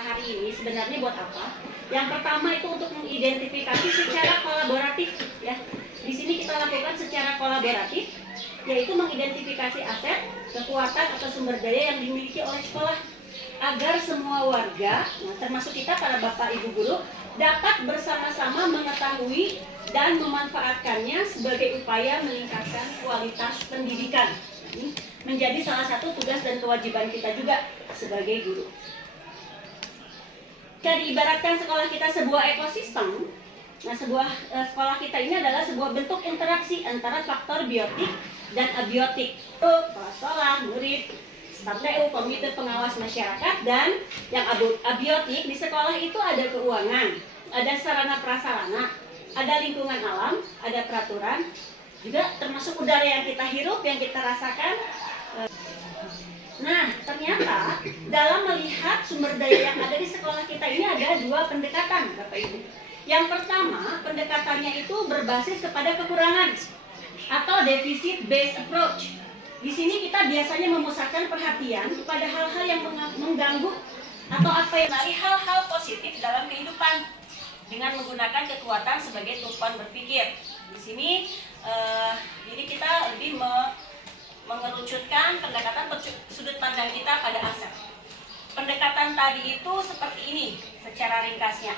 hari ini sebenarnya buat apa? Yang pertama itu untuk mengidentifikasi secara kolaboratif, ya. Di sini kita lakukan secara kolaboratif, yaitu mengidentifikasi aset, kekuatan atau sumber daya yang dimiliki oleh sekolah, agar semua warga, nah, termasuk kita para bapak ibu guru, dapat bersama-sama mengetahui dan memanfaatkannya sebagai upaya meningkatkan kualitas pendidikan. Ini menjadi salah satu tugas dan kewajiban kita juga sebagai guru. Jika diibaratkan sekolah kita sebuah ekosistem, nah sekolah kita ini adalah sebuah bentuk interaksi antara faktor biotik dan abiotik. Kepala sekolah, murid, staf TU, komite pengawas masyarakat, dan yang abiotik di sekolah itu ada keuangan, ada sarana prasarana, ada lingkungan alam, ada peraturan, juga termasuk udara yang kita hirup, yang kita rasakan. Nah, ternyata dalam melihat sumber daya yang ada di sekolah kita ini ada dua pendekatan, Bapak Ibu. Yang pertama, pendekatannya itu berbasis kepada kekurangan atau deficit based approach. Di sini kita biasanya memusatkan perhatian kepada hal-hal yang mengganggu atau apa yang dari hal-hal positif dalam kehidupan dengan menggunakan kekuatan sebagai tumpuan berpikir. Di sini jadi kita lebih mengerucutkan pendekatan sudut pandang kita pada aset. Pendekatan tadi itu seperti ini secara ringkasnya.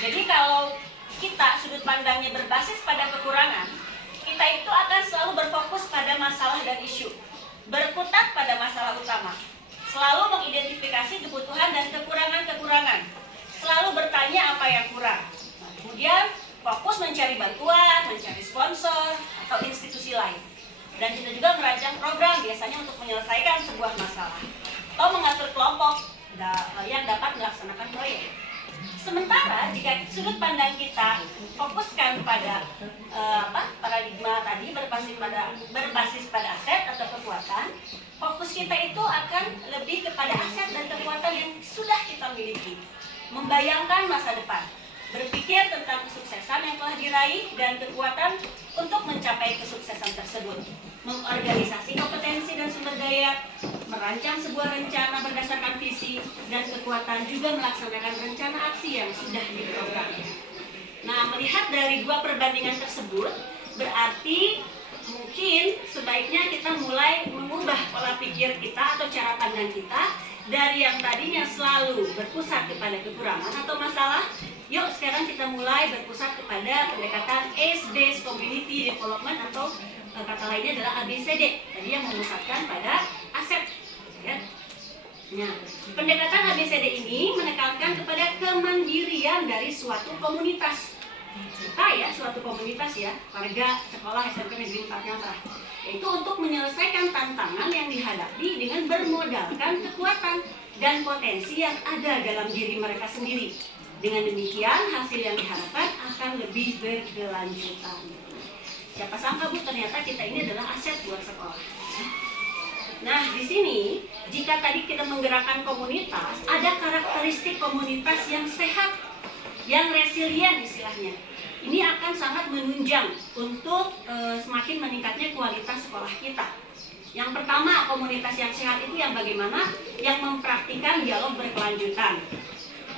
Jadi kalau kita sudut pandangnya berbasis pada kekurangan, kita itu akan selalu berfokus pada masalah dan isu, berkutat pada masalah utama, selalu mengidentifikasi kebutuhan dan kekurangan-kekurangan, selalu bertanya apa yang kurang. Nah, kemudian fokus mencari bantuan, mencari sponsor atau institusi lain. Dan kita juga merancang program biasanya untuk menyelesaikan sebuah masalah atau mengatur kelompok yang dapat melaksanakan proyek. Sementara jika sudut pandang kita fokuskan pada paradigma tadi berbasis pada aset atau kekuatan, fokus kita itu akan lebih kepada aset dan kekuatan yang sudah kita miliki, membayangkan masa depan, berpikir tentang kesuksesan yang telah diraih dan kekuatan untuk mencapai kesuksesan tersebut, mengorganisasi kompetensi dan sumber daya, merancang sebuah rencana berdasarkan visi dan kekuatan, juga melaksanakan rencana aksi yang sudah diprogramkan. Nah, melihat dari dua perbandingan tersebut, berarti mungkin sebaiknya kita mulai mengubah pola pikir kita atau cara pandang kita dari yang tadinya selalu berpusat kepada kekurangan atau masalah. Yuk sekarang kita mulai berpusat kepada pendekatan ACE-based community development atau kata lainnya adalah ABCD. Tadi yang memusatkan pada aset. Ya. Nah, pendekatan ABCD ini menekankan kepada kemandirian dari suatu komunitas. Kita ya, suatu komunitas ya, warga sekolah SMP Negeri 4 Ngamprah. Yaitu untuk menyelesaikan tantangan yang dihadapi dengan bermodalkan kekuatan dan potensi yang ada dalam diri mereka sendiri. Dengan demikian, hasil yang diharapkan akan lebih berkelanjutan. Siapa sangka Bu, ternyata kita ini adalah aset buat sekolah. Nah, di sini, jika tadi kita menggerakkan komunitas, ada karakteristik komunitas yang sehat, yang resilient istilahnya. Ini akan sangat menunjang untuk semakin meningkatnya kualitas sekolah kita. Yang pertama, komunitas yang sehat itu yang bagaimana? Yang mempraktikkan dialog berkelanjutan,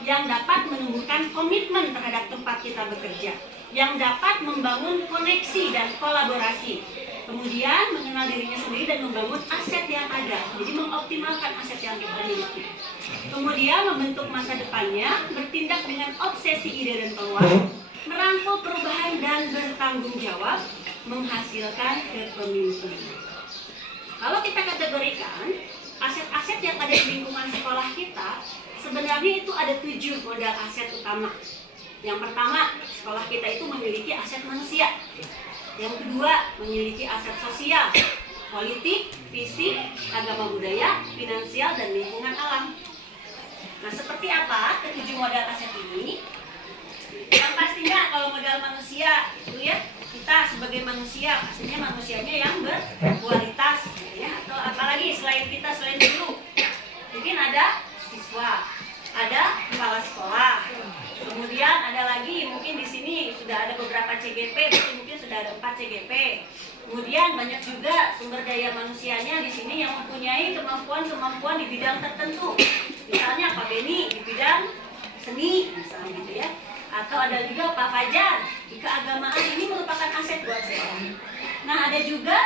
yang dapat menumbuhkan komitmen terhadap tempat kita bekerja, yang dapat membangun koneksi dan kolaborasi, kemudian mengenal dirinya sendiri dan membangun aset yang ada, jadi mengoptimalkan aset yang kita miliki, kemudian membentuk masa depannya, bertindak dengan obsesi ide dan peluang, merangkul perubahan dan bertanggung jawab, menghasilkan kepemimpinan. Kalau kita kategorikan aset-aset yang ada di lingkungan sekolah kita, sebenarnya itu ada 7 modal aset utama. Yang pertama, sekolah kita itu memiliki aset manusia. Yang kedua, memiliki aset sosial, politik, fisik, agama budaya, finansial, dan lingkungan alam. Nah, seperti apa ke-7 modal aset ini? Yang pastinya kalau modal manusia itu ya, kita sebagai manusia, pastinya manusianya yang berkualitas ya, atau apalagi selain kita, selain guru. Mungkin ada siswa, ada kepala sekolah, kemudian ada lagi mungkin di sini sudah ada beberapa CGP, mungkin sudah ada 4 CGP. Kemudian banyak juga sumber daya manusianya di sini yang mempunyai kemampuan-kemampuan di bidang tertentu. Misalnya Pak Beni di bidang Ada juga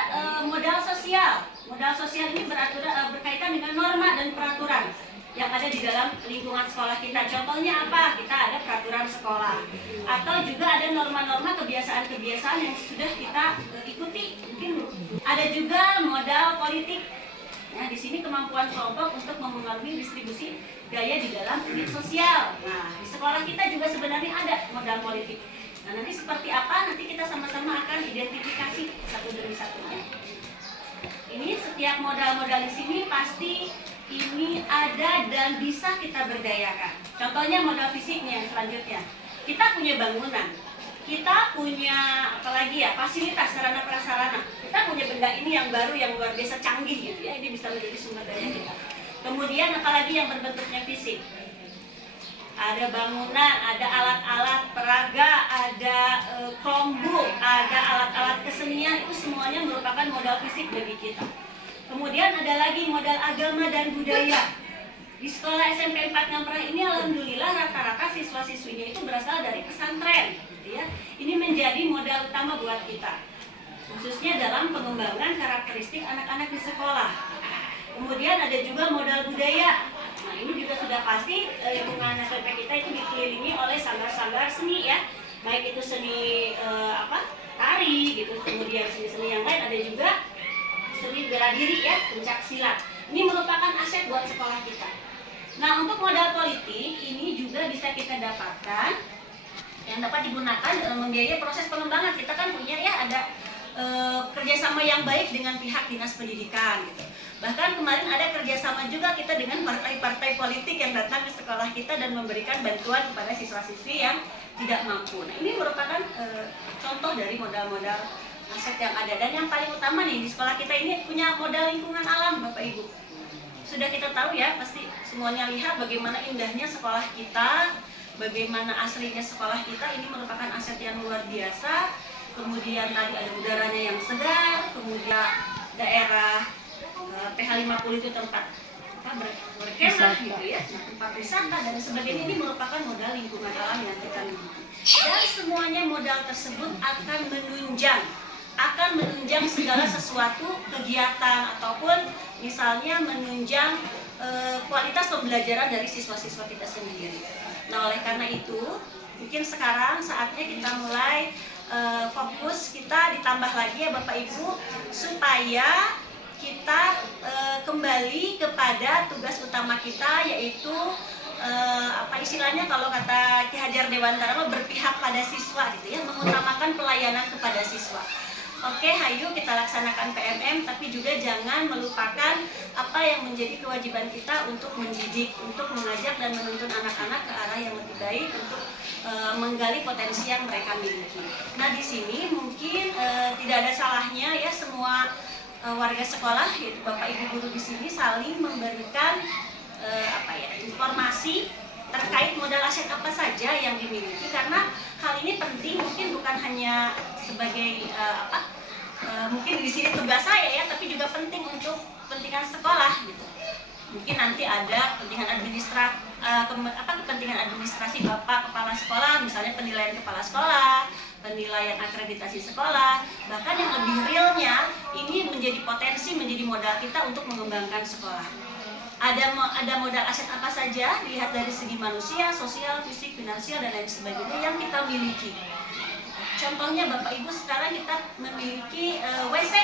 modal sosial. Modal sosial ini berkaitan dengan norma dan peraturan yang ada di dalam lingkungan sekolah kita. Contohnya apa? Kita ada peraturan sekolah, atau juga ada norma-norma kebiasaan-kebiasaan yang sudah kita ikuti. Mungkin ada juga modal politik. Nah, di sini kemampuan kelompok untuk mempengaruhi distribusi gaya di dalam unit sosial. Nah, di sekolah kita juga sebenarnya ada modal politik. Nah, nanti seperti apa? Nanti kita sama-sama akan identifikasi satu demi satunya. Ini setiap modal-modal di sini pasti ini ada dan bisa kita berdayakan. Contohnya modal fisiknya yang selanjutnya. Kita punya bangunan, kita punya apalagi ya, fasilitas sarana prasarana. Kita punya benda ini yang baru, yang luar biasa canggih gitu ya. Ini bisa menjadi sumber daya kita. Kemudian apalagi yang berbentuknya fisik. Ada bangunan, ada alat-alat peraga, ada kelompok, ada alat-alat kesenian. Itu semuanya merupakan modal fisik bagi kita. Kemudian ada lagi modal agama dan budaya. Di sekolah SMP 4 Ngamprah ini alhamdulillah rata-rata siswa-siswinya itu berasal dari pesantren, gitu ya. Ini menjadi modal utama buat kita, khususnya dalam pengembangan karakteristik anak-anak di sekolah. Kemudian ada juga modal budaya. Nah, ini juga sudah pasti lingkungan SMP kita itu dikelilingi oleh sanggar-sanggar seni ya. Baik itu seni tari gitu, kemudian seni-seni yang lain, ada juga seni bela diri ya, pencak silat. Ini merupakan aset buat sekolah kita. Nah, untuk modal politik ini juga bisa kita dapatkan yang dapat digunakan dalam membiayai proses pengembangan. Kita kan punya ya ada kerjasama yang baik dengan pihak dinas pendidikan gitu. Bahkan kemarin ada kerjasama juga kita dengan partai-partai politik yang datang ke sekolah kita dan memberikan bantuan kepada siswa-siswi yang tidak mampu. Nah, ini merupakan contoh dari modal-modal aset yang ada. Dan yang paling utama nih, di sekolah kita ini punya modal lingkungan alam, Bapak Ibu. Sudah kita tahu ya, pasti semuanya lihat bagaimana indahnya sekolah kita, bagaimana aslinya sekolah kita. Ini merupakan aset yang luar biasa. Kemudian tadi ada udaranya yang segar, kemudian daerah PH 50 itu tempat berkemah gitu ya, tempat wisata dan sebagainya. Ini merupakan modal lingkungan alam yang kita miliki. Dan semuanya modal tersebut akan menunjang segala sesuatu kegiatan ataupun misalnya menunjang kualitas pembelajaran dari siswa-siswa kita sendiri. Nah, oleh karena itu mungkin sekarang saatnya kita mulai fokus, kita ditambah lagi ya Bapak Ibu, supaya kita kembali kepada tugas utama kita, yaitu istilahnya kalau kata Ki Hajar Dewantara berpihak pada siswa gitu ya, mengutamakan pelayanan kepada siswa. Oke, hayu kita laksanakan PMM, tapi juga jangan melupakan apa yang menjadi kewajiban kita untuk mendidik, untuk mengajak dan menuntun anak-anak ke arah yang lebih baik untuk menggali potensi yang mereka miliki. Nah, di sini mungkin tidak ada salahnya ya semua warga sekolah, yaitu Bapak Ibu guru di sini saling memberikan informasi terkait modal aset apa saja yang dimiliki, karena hal ini penting, mungkin bukan hanya sebagai mungkin di sini tugas saya ya, tapi juga penting untuk kepentingan sekolah gitu. Mungkin nanti ada kepentingan kepentingan administrasi Bapak Kepala Sekolah, misalnya penilaian kepala sekolah, penilaian akreditasi sekolah, bahkan yang lebih realnya ini menjadi potensi, menjadi modal kita untuk mengembangkan sekolah. Ada modal aset apa saja, dilihat dari segi manusia, sosial, fisik, finansial, dan lain sebagainya yang kita miliki. Contohnya Bapak Ibu, sekarang kita memiliki WC.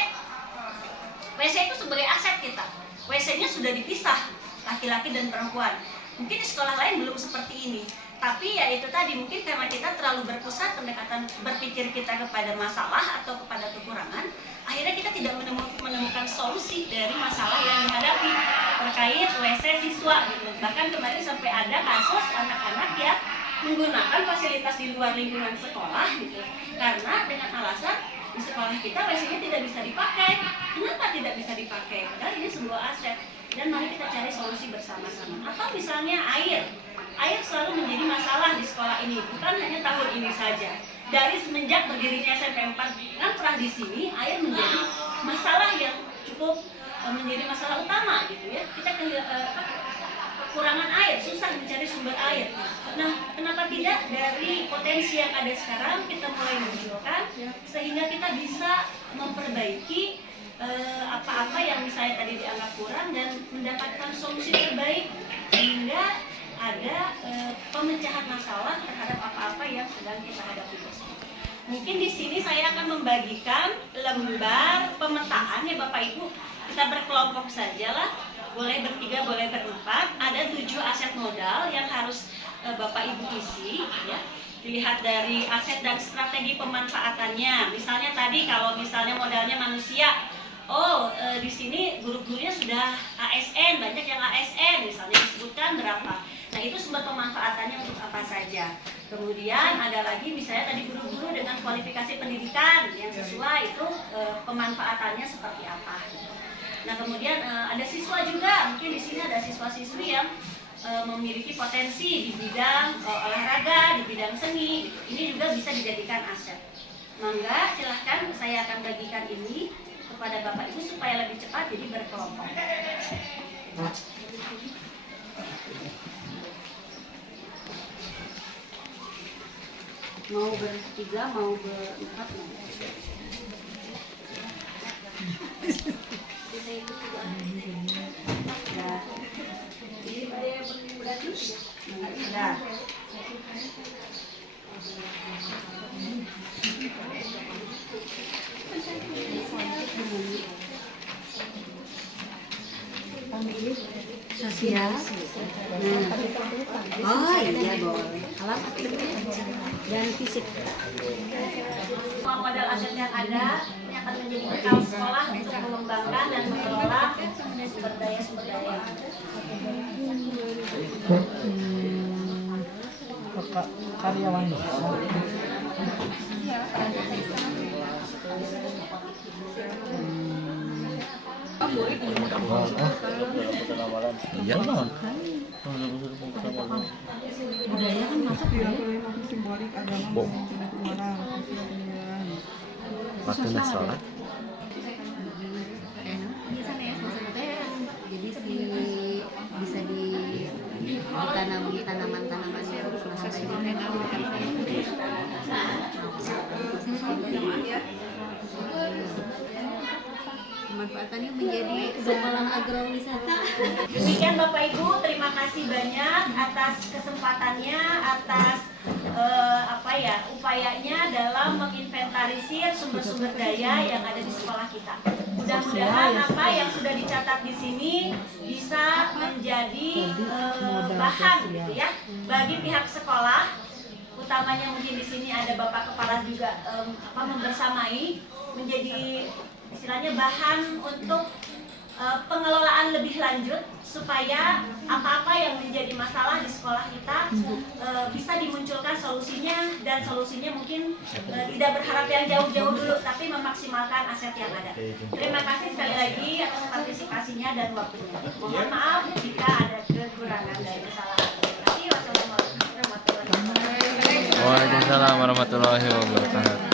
WC itu sebagai aset kita. WC-nya sudah dipisah, laki-laki dan perempuan. Mungkin di sekolah lain belum seperti ini. Tapi ya itu tadi, mungkin karena kita terlalu berpusat pendekatan berpikir kita kepada masalah atau kepada kekurangan, akhirnya kita tidak menemukan solusi dari masalah yang dihadapi terkait WC siswa gitu. Bahkan kemarin sampai ada kasus anak-anak yang menggunakan fasilitas di luar lingkungan sekolah gitu, karena dengan alasan di sekolah kita WC-nya tidak bisa dipakai. Kenapa tidak bisa dipakai? Padahal ini sebuah aset. Dan mari kita cari solusi bersama-sama. Atau misalnya air selalu menjadi masalah di sekolah ini, bukan hanya tahun ini saja. Dari semenjak berdirinya SMP 4 Ngamprah di sini, air menjadi masalah yang cukup menjadi masalah utama gitu ya. Kita kekurangan air, susah mencari sumber air. Nah, kenapa kenapa tidak dari potensi yang ada sekarang kita mulai munculkan sehingga kita bisa memperbaiki apa-apa yang misalnya tadi dianggap kurang dan mendapatkan solusi terbaik sehingga ada pemecahan masalah terhadap apa-apa yang sedang kita hadapi. Mungkin di sini saya akan membagikan lembar pemetaan ya Bapak Ibu. Kita berkelompok sajalah, boleh bertiga, boleh berempat. Ada 7 aset modal yang harus Bapak Ibu isi ya. Dilihat dari aset dan strategi pemanfaatannya. Misalnya tadi kalau misalnya modalnya manusia, di sini guru-gurunya sudah ASN, banyak yang ASN, misalnya disebutkan berapa. Nah itu sumber pemanfaatannya untuk apa saja. Kemudian ada lagi misalnya tadi guru-guru dengan kualifikasi pendidikan yang sesuai itu pemanfaatannya seperti apa. Nah kemudian ada siswa juga, mungkin di sini ada siswa-siswi yang memiliki potensi di bidang olahraga, di bidang seni. Ini juga bisa dijadikan aset. Mangga silahkan saya akan bagikan ini kepada Bapak Ibu supaya lebih cepat, jadi berkelompok. Mau bertiga, mau berempat, mau. Bisa ikut juga. Ya. Jadi berarti sudah. Sosial. Oh iya boleh. Alat dan fisik. Semua modal aset yang ada ini akan menjadi bekal sekolah untuk mengembangkan dan mengelola sumber daya yang ada. Bapak karyawan iya lah Budaya kan masuk ya. simbolik agama waktu sholat jadi bisa ditanami tanaman-tanaman pemanfaatannya menjadi sekolah agrowisata. Demikian Bapak Ibu, terima kasih banyak atas kesempatannya, atas upayanya dalam menginventarisir sumber-sumber daya yang ada di sekolah kita. Mudah-mudahan apa yang sudah dicatat di sini bisa menjadi bahan gitu ya bagi pihak sekolah, utamanya mungkin di sini ada Bapak Kepala juga membersamai menjadi istilahnya bahan untuk pengelolaan lebih lanjut supaya apa-apa yang menjadi masalah di sekolah kita bisa dimunculkan solusinya, dan solusinya mungkin tidak berharap yang jauh-jauh dulu tapi memaksimalkan aset yang ada. Terima kasih sekali lagi atas partisipasinya dan waktunya. Mohon maaf jika ada kekurangan dan kesalahan. Terima kasih. Wassalamualaikum warahmatullahi wabarakatuh. Waalaikumsalam warahmatullahi wabarakatuh.